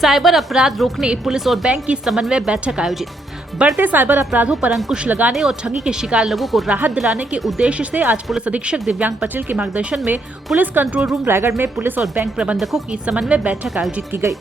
Cyber अपराध रोकने police और बैंक की समन्वय बैठक आयोजित। बढ़ते साइबर अपराधों पर अंकुश लगाने और ठगी के शिकार लोगों को राहत दिलाने के उद्देश्य से आज पुलिस अधीक्षक दिव्यांग पटेल के मार्गदर्शन में पुलिस कंट्रोल रूम रायगढ़ में पुलिस और बैंक प्रबंधकों की समन्वय बैठक आयोजित की गई।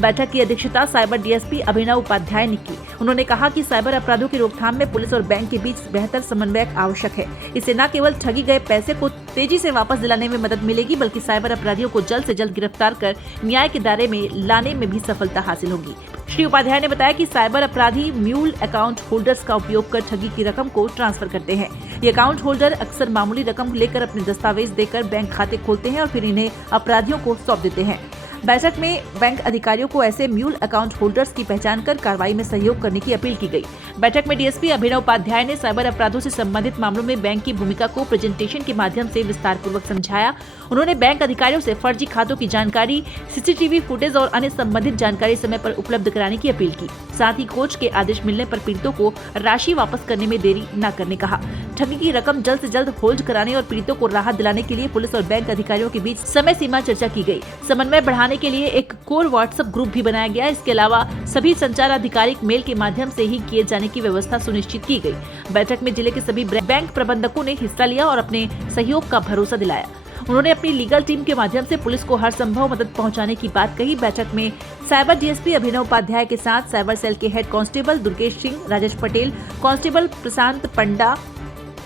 बैठक की अध्यक्षता साइबर डीएसपी अभिनव उपाध्याय ने की। उन्होंने कहा कि साइबर अपराधों की रोकथाम में पुलिस और बैंक के बीच बेहतर समन्वय आवश्यक है। इससे न केवल ठगी गए पैसे को तेजी से वापस दिलाने में मदद मिलेगी, बल्कि साइबर अपराधियों को जल्द से जल्द गिरफ्तार कर न्याय के दायरे में लाने में भी सफलता हासिल होगी। श्री उपाध्याय ने बताया कि साइबर अपराधी म्यूल अकाउंट होल्डर्स का उपयोग कर ठगी की रकम को ट्रांसफर करते हैं। ये अकाउंट होल्डर अक्सर मामूली रकम लेकर अपने दस्तावेज देकर बैंक खाते खोलते हैं और फिर इन्हें अपराधियों को सौंप देते हैं। बैठक में बैंक अधिकारियों को ऐसे म्यूल अकाउंट होल्डर्स की पहचान कर कार्रवाई में सहयोग करने की अपील की गई। बैठक में डीएसपी अभिनव उपाध्याय ने साइबर अपराधों से संबंधित मामलों में बैंक की भूमिका को प्रेजेंटेशन के माध्यम से विस्तार पूर्वक समझाया। उन्होंने बैंक अधिकारियों से फर्जी खातों की जानकारी, सीसीटीवी फुटेज और अन्य संबंधित जानकारी समय पर उपलब्ध कराने की अपील की। साथ ही कोर्ट के आदेश मिलने पर पीड़ितों को राशि वापस करने में देरी न करने कहा। ठगी की रकम जल्द से जल्द होल्ड कराने और पीड़ितों को राहत दिलाने के लिए पुलिस और बैंक अधिकारियों के बीच समय सीमा चर्चा की गई। समन्वय बढ़ाने के लिए एक कोर व्हाट्सएप ग्रुप भी बनाया गया। इसके अलावा सभी संचार आधिकारिक मेल के माध्यम से ही किए जाने की व्यवस्था सुनिश्चित की गई। बैठक में जिले के सभी बैंक प्रबंधकों ने हिस्सा लिया और अपने सहयोग का भरोसा दिलाया। उन्होंने अपनी लीगल टीम के माध्यम से पुलिस को हर संभव मदद पहुंचाने की बात कही। बैठक में साइबर डीएसपी अभिनव उपाध्याय के साथ साइबर सेल के head constable Durgesh Singh, Rajesh Patel, constable Prashant Panda,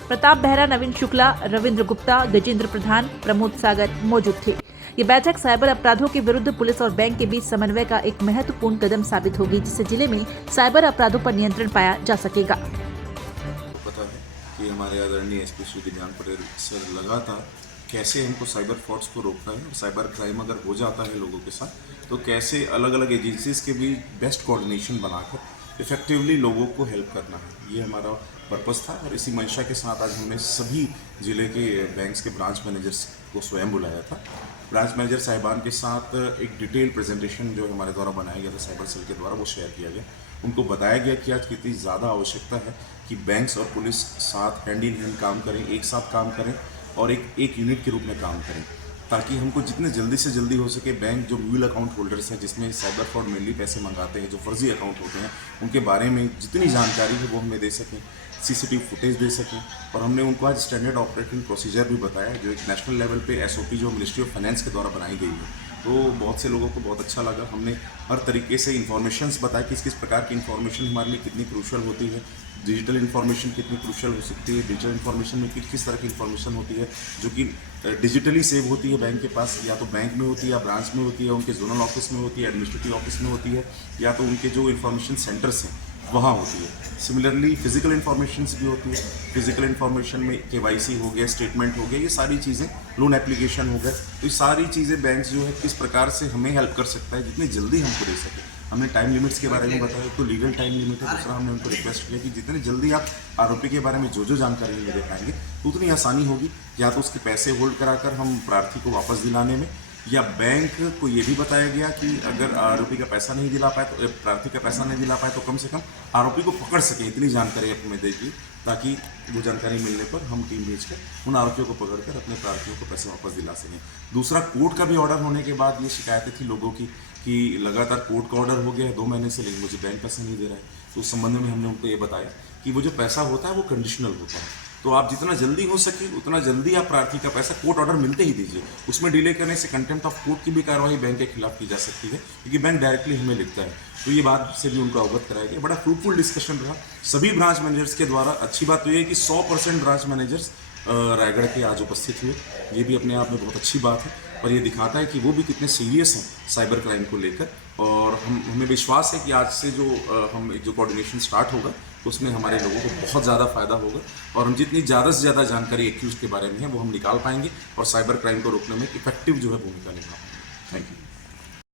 Pratap Behera, Naveen Shukla, Ravindra Gupta, Gajendra Pradhan, Pramod Sagar मौजूद थे। ये बैठक साइबर अपराधों के विरुद्ध पुलिस और बैंक के बीच समन्वय का एक महत्वपूर्ण कदम साबित होगी, जिससे जिले में साइबर अपराधों पर नियंत्रण पाया जा सकेगा। पता है कि हमारे आदरणीय एसपी श्री दिव्यांग पटेल सर लगातार कैसे हमको साइबर फ्रॉड्स को रोकना है, साइबर क्राइम अगर हो जाता है लोगों के साथ तो कैसे अलग अलग एजेंसीज के बीच बेस्ट कोऑर्डिनेशन बनाकर इफेक्टिवली लोगों को हेल्प करना है, ये हमारा पर्पस था। और इसी मंशा के साथ आज हमने सभी जिले के बैंक्स के ब्रांच मैनेजर्स को स्वयं बुलाया था। ब्रांच मैनेजर साहिबान के साथ एक डिटेल प्रेजेंटेशन जो हमारे द्वारा बनाया गया था साइबर सेल के द्वारा, वो शेयर किया गया। उनको बताया गया कि आज कितनी ज़्यादा आवश्यकता है कि बैंक्स और पुलिस साथ हैंड इन हैंड काम करें, एक साथ काम करें और एक यूनिट के रूप में काम करें, ताकि हमको जितने जल्दी से जल्दी हो सके बैंक जो म्यूल अकाउंट होल्डर्स हैं, जिसमें साइबर फ्रॉड मेनली पैसे मंगाते हैं, जो फर्जी अकाउंट होते हैं, उनके बारे में जितनी जानकारी है वो हमें दे सकें, सीसीटीवी फुटेज दे सकें। और हमने उनको आज स्टैंडर्ड ऑपरेटिंग प्रोसीजर भी बताया, जो एक नेशनल लेवल पे एसओपी जो मिनिस्ट्री ऑफ फाइनेंस के द्वारा बनाई गई है। तो बहुत से लोगों को बहुत अच्छा लगा। हमने हर तरीके से इन्फॉर्मेशंस बताया कि किस प्रकार की इन्फॉर्मेशन हमारे लिए कितनी क्रूशल होती है, डिजिटल इन्फॉर्मेशन कितनी क्रूशल हो सकती है, डिजिटल इन्फॉर्मेशन में किस तरह की इन्फॉर्मेशन होती है जो कि डिजिटली सेव होती है बैंक के पास, या तो बैंक में होती है या ब्रांच में होती है, उनके जोनल ऑफिस में होती है, एडमिनिस्ट्रेटिव ऑफिस में होती है, या तो उनके जो इन्फॉर्मेशन सेंटर्स हैं वहाँ होती है। सिमिलरली फिजिकल इन्फॉर्मेशंस भी होती है। फिजिकल इन्फॉर्मेशन में केवाईसी हो गया, स्टेटमेंट हो गया, ये सारी चीज़ें, लोन एप्लीकेशन हो गया, तो ये सारी चीज़ें बैंक्स जो है किस प्रकार से हमें हेल्प कर सकता है जितनी जल्दी हमको दे सके। हमने टाइम लिमिट्स के बारे में बताया, तो लीगल टाइम लिमिट है। दूसरा हमने उनको रिक्वेस्ट किया कि जितनी जल्दी आप आरोपी के बारे में जो जानकारी हमें दे पाएंगे तो उतनी आसानी होगी, या तो उसके पैसे होल्ड कराकर हम प्रार्थी को वापस दिलाने में, या बैंक को ये भी बताया गया कि अगर आरोपी का पैसा नहीं दिला पाए तो प्रार्थी का पैसा नहीं दिला पाए तो कम से कम आरोपी को पकड़ सके, इतनी जानकारी हमें देगी, ताकि वो जानकारी मिलने पर हम टीम भेजकर उन आरोपियों को पकड़कर अपने प्रार्थियों को पैसे वापस दिला सकें। दूसरा, कोर्ट का भी ऑर्डर होने के बाद ये शिकायतें थी लोगों की कि लगातार कोर्ट का ऑर्डर हो गया है 2 महीने से, लेकिन मुझे बैंक पैसा नहीं दे रहा है। तो उस संबंध में हमने उनको ये बताया कि वो जो पैसा होता है वो कंडीशनल होता है, तो आप जितना जल्दी हो सके उतना जल्दी आप प्रार्थी का पैसा कोर्ट ऑर्डर मिलते ही दीजिए। उसमें डिले करने से कंटेम्प्ट ऑफ कोर्ट की भी कार्रवाई बैंक के खिलाफ की जा सकती है, क्योंकि बैंक डायरेक्टली हमें लिखता है। तो ये बात से भी उनको अवगत कराया गया। बड़ा फ्रूटफुल डिस्कशन रहा सभी ब्रांच मैनेजर्स के द्वारा। अच्छी बात तो ये है कि 100% ब्रांच मैनेजर्स रायगढ़ के आज उपस्थित हुए, ये भी अपने आप में बहुत अच्छी बात है और ये दिखाता है कि वो भी कितने सीरियस हैं साइबर क्राइम को लेकर। और हमें विश्वास है कि आज से जो कोऑर्डिनेशन स्टार्ट होगा तो उसमें हमारे लोगों को बहुत ज़्यादा फायदा होगा, और हम जितनी ज़्यादा से ज़्यादा जानकारी एक्यूज के बारे में है वो हम निकाल पाएंगे और साइबर क्राइम को रोकने में इफेक्टिव जो है भूमिका निभा पाएंगे।